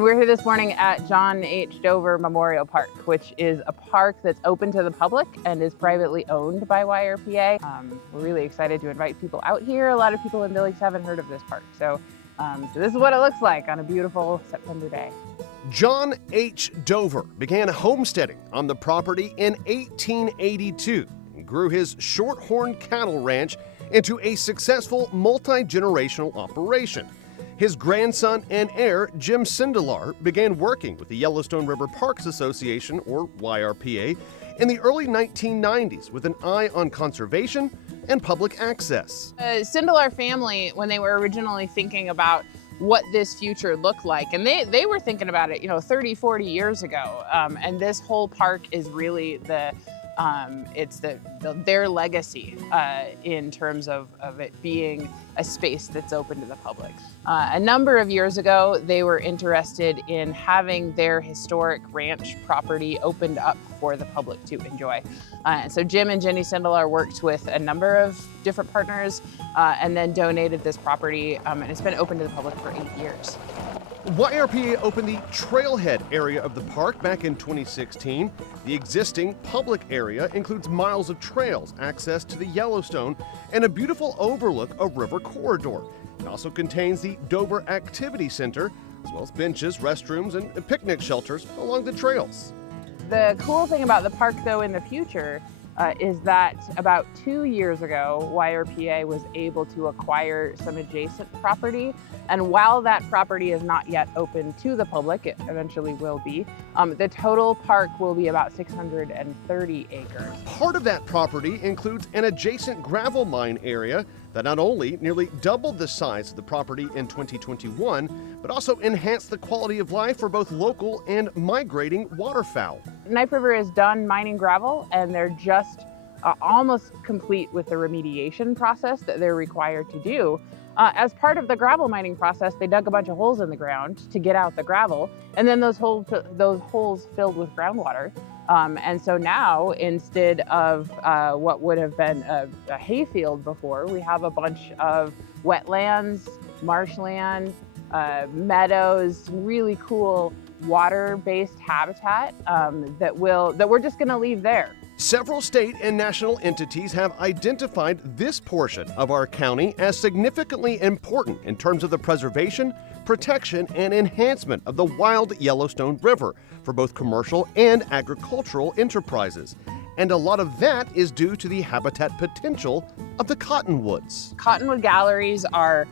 And we're here this morning at John H. Dover Memorial Park, which is a park that's open to the public and is privately owned by YRPA. We're really excited to invite people out here. A lot of people in Billings haven't heard of this park. So this is what it looks like on a beautiful September day. John H. Dover began homesteading on the property in 1882 and grew his Shorthorn cattle ranch into a successful multi-generational operation. His grandson and heir, Jim Sindelar, began working with the Yellowstone River Parks Association, or YRPA, in the early 1990s with an eye on conservation and public access. The Sindelar family, when they were originally thinking about what this future looked like, and they were thinking about it, 30, 40 years ago, and this whole park is really their legacy in terms of it being a space that's open to the public. A number of years ago, they were interested in having their historic ranch property opened up for the public to enjoy. So Jim and Jenny Sindelar worked with a number of different partners and then donated this property, and it's been open to the public for 8 years. YRPA opened the trailhead area of the park back in 2016. The existing public area includes miles of trails, access to the Yellowstone, and a beautiful overlook of river corridor. It also contains the Dover Activity Center, as well as benches, restrooms, and picnic shelters along the trails. The cool thing about the park, though, in the future is that about 2 years ago, YRPA was able to acquire some adjacent property. And while that property is not yet open to the public, it eventually will be, the total park will be about 630 acres. Part of that property includes an adjacent gravel mine area that not only nearly doubled the size of the property in 2021, but also enhanced the quality of life for both local and migrating waterfowl. Knife River is done mining gravel, and they're just almost complete with the remediation process that they're required to do. As part of the gravel mining process, they dug a bunch of holes in the ground to get out the gravel, and then those holes filled with groundwater. And so now, instead of what would have been a hayfield before, we have a bunch of wetlands, marshland, meadows, really cool water-based habitat that we're just going to leave there. Several state and national entities have identified this portion of our county as significantly important in terms of the preservation, protection, and enhancement of the wild Yellowstone River for both commercial and agricultural enterprises. And a lot of that is due to the habitat potential of the cottonwoods. Cottonwood galleries are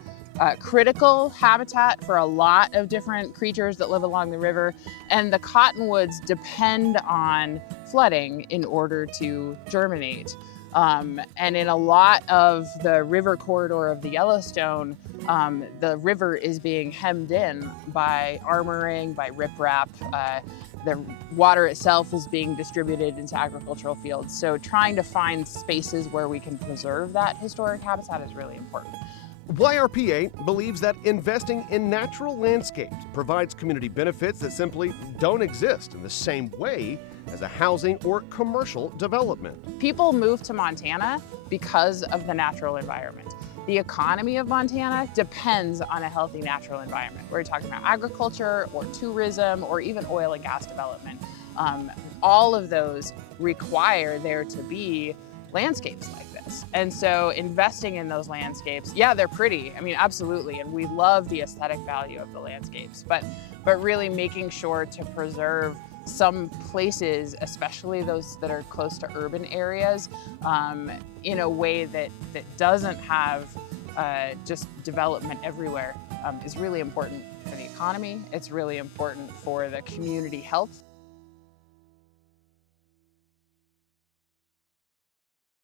critical habitat for a lot of different creatures that live along the river, and the cottonwoods depend on flooding in order to germinate. And in a lot of the river corridor of the Yellowstone, the river is being hemmed in by armoring, by riprap. The water itself is being distributed into agricultural fields. So trying to find spaces where we can preserve that historic habitat is really important. YRPA believes that investing in natural landscapes provides community benefits that simply don't exist in the same way as a housing or commercial development. People move to Montana because of the natural environment. The economy of Montana depends on a healthy natural environment. We're talking about agriculture or tourism or even oil and gas development. All of those require there to be landscapes like this. And so investing in those landscapes, yeah, they're pretty. I mean, absolutely. And we love the aesthetic value of the landscapes, but really making sure to preserve some places, especially those that are close to urban areas, in a way that doesn't have just development everywhere, is really important for the economy. It's really important for the community health.